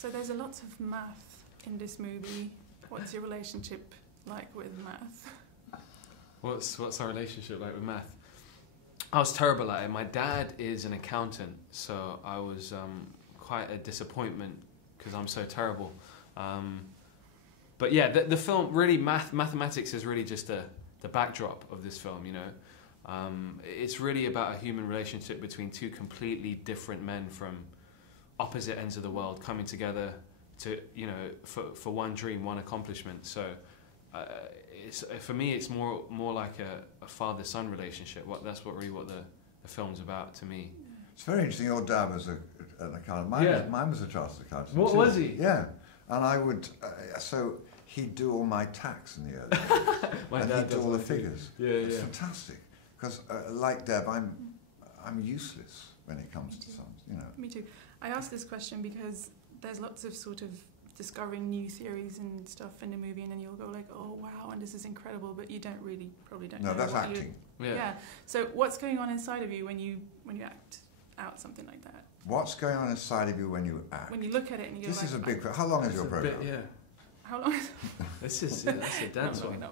So there's a lot of math in this movie. What's your relationship like with math? What's our relationship like with math? I was terrible at it. My dad is an accountant, so I was quite a disappointment because I'm so terrible. But yeah, the film really mathematics is really just the backdrop of this film. You know, it's really about a human relationship between two completely different men from opposite ends of the world coming together to, you know, for one dream, one accomplishment. So for me, it's more like a father-son relationship. That's what the film's about to me. It's very interesting. Your dad was an accountant. Mine was a chartered accountant. What too. was he? Yeah, and I would. So he'd do all my tax in the early days, and he'd do all the figures. Yeah, it's fantastic. Because like Deb, I'm useless when it comes to sums. You know. Me too. I ask this question because there's lots of sort of discovering new theories and stuff in the movie, and then you'll go like, oh wow, and this is incredible, but you probably don't know. No, that's acting. Yeah. So what's going on inside of you when you act out something like that? What's going on inside of you when you act? When you look at it and you go, this like, is a big. How long is your program? How long is This is that's a dance one.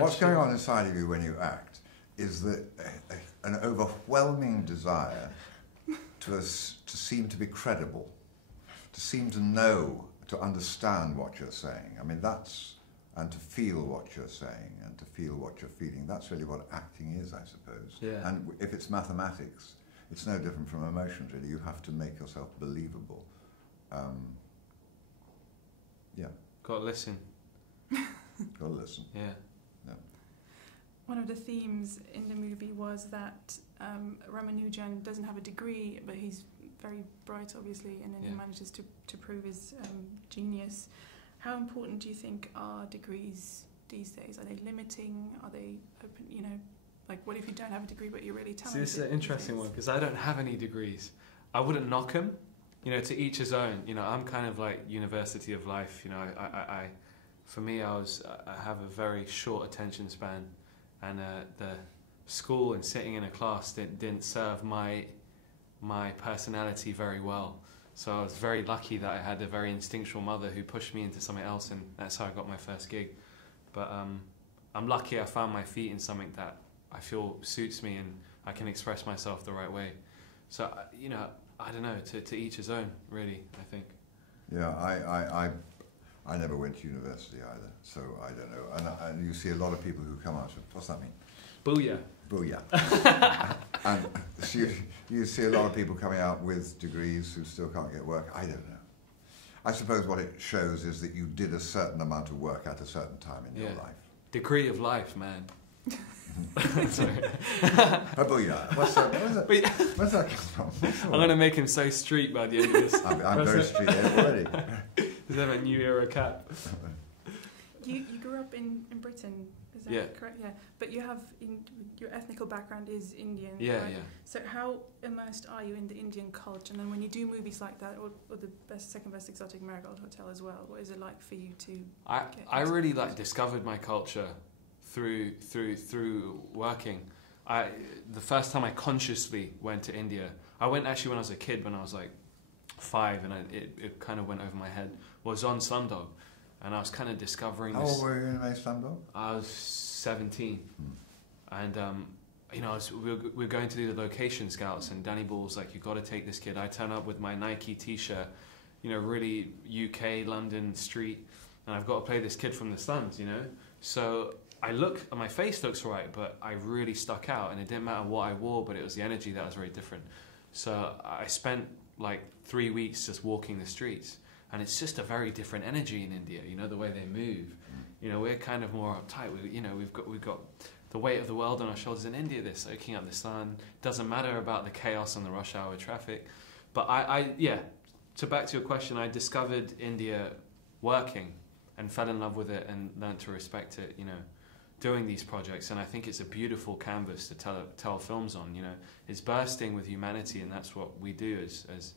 What's going on inside of you when you act is that an overwhelming desire to seem to be credible, to seem to know, to understand what you're saying. I mean, and to feel what you're saying and to feel what you're feeling. That's really what acting is, I suppose. Yeah. And if it's mathematics, it's no different from emotions, really. You have to make yourself believable. Yeah. Got to listen. Got to listen. Yeah. One of the themes in the movie was that Ramanujan doesn't have a degree, but he's very bright, obviously, and then he manages to prove his genius. How important do you think are degrees these days? Are they limiting? Are they open? You know, like what if you don't have a degree but you're really talented? See, this is an interesting one because I don't have any degrees. I wouldn't knock them. You know, to each his own. You know, I'm kind of like university of life. You know, for me, I have a very short attention span. And the school and sitting in a class didn't serve my personality very well. So I was very lucky that I had a very instinctual mother who pushed me into something else, and that's how I got my first gig. But I'm lucky I found my feet in something that I feel suits me and I can express myself the right way. So, you know, I don't know, to each his own, really, I think. Yeah, I never went to university either, so I don't know. And you see a lot of people who come out with, what's that mean? Booyah. Booyah. And so you see a lot of people coming out with degrees who still can't get work. I don't know. I suppose what it shows is that you did a certain amount of work at a certain time in your life. Degree of life, man. Sorry. Booyah. What's that come from? I'm going to make him so street by the end of this. I'm very street already. Does that have a new era cap? You grew up in Britain, is that correct? Yeah. But you have, your ethnical background is Indian, yeah, right? Yeah. So how immersed are you in the Indian culture? And then when you do movies like that, or the second best exotic Marigold Hotel as well, what is it like for you to I really discovered my culture through working. The first time I consciously went to India, I went actually when I was a kid, when I was like 5, and it kind of went over my head, was on Slumdog, and I was kind of discovering this. How old were you in Slumdog? I was 17, and you know, we were going to do the location scouts, and Danny Ball's like, you got to take this kid. I turn up with my Nike t-shirt, you know, really UK London street, and I've got to play this kid from the slums, you know. So I look, and my face looks right, but I really stuck out, and it didn't matter what I wore, but it was the energy that was very different. So I spent like 3 weeks just walking the streets, and it's just a very different energy in India. You know, the way they move. You know, we're kind of more uptight. We've got the weight of the world on our shoulders. In India, they're soaking up the sun. Doesn't matter about the chaos and the rush hour traffic. But to back to your question, I discovered India working and fell in love with it and learned to respect it. You know, doing these projects, and I think it's a beautiful canvas to tell films on. You know, it's bursting with humanity, and that's what we do as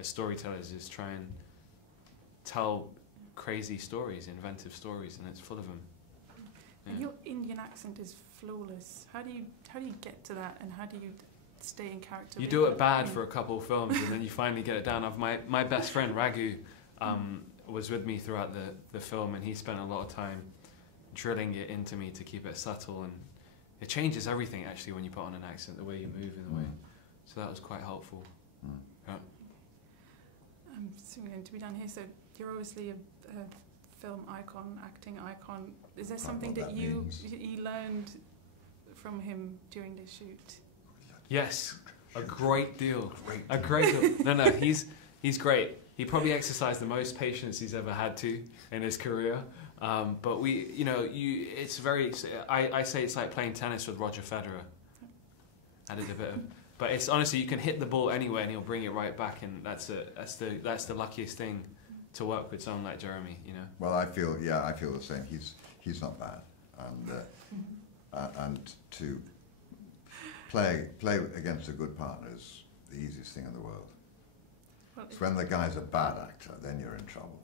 storytellers, is try and tell crazy stories, inventive stories, and it's full of them. Yeah. And your Indian accent is flawless. How do you get to that, and how do you stay in character? You do it bad for a couple of films, and then you finally get it down. My best friend Raghu, was with me throughout the film, and he spent a lot of time drilling it into me to keep it subtle, and it changes everything actually when you put on an accent, the way you move in the way. So that was quite helpful. Yeah. So we're going to be down here. So you're obviously a film icon, acting icon. Is there something that you learned from him during this shoot? Yes, a great deal. A great deal. No, he's great. He probably exercised the most patience he's ever had to in his career. But it's very. I say it's like playing tennis with Roger Federer. Added a bit of. But it's honestly, you can hit the ball anywhere and he'll bring it right back, and that's the luckiest thing to work with someone like Jeremy, you know. Well, I feel the same. He's not bad, and to play against a good partner is the easiest thing in the world. Well, it's when the guy's a bad actor, then you're in trouble.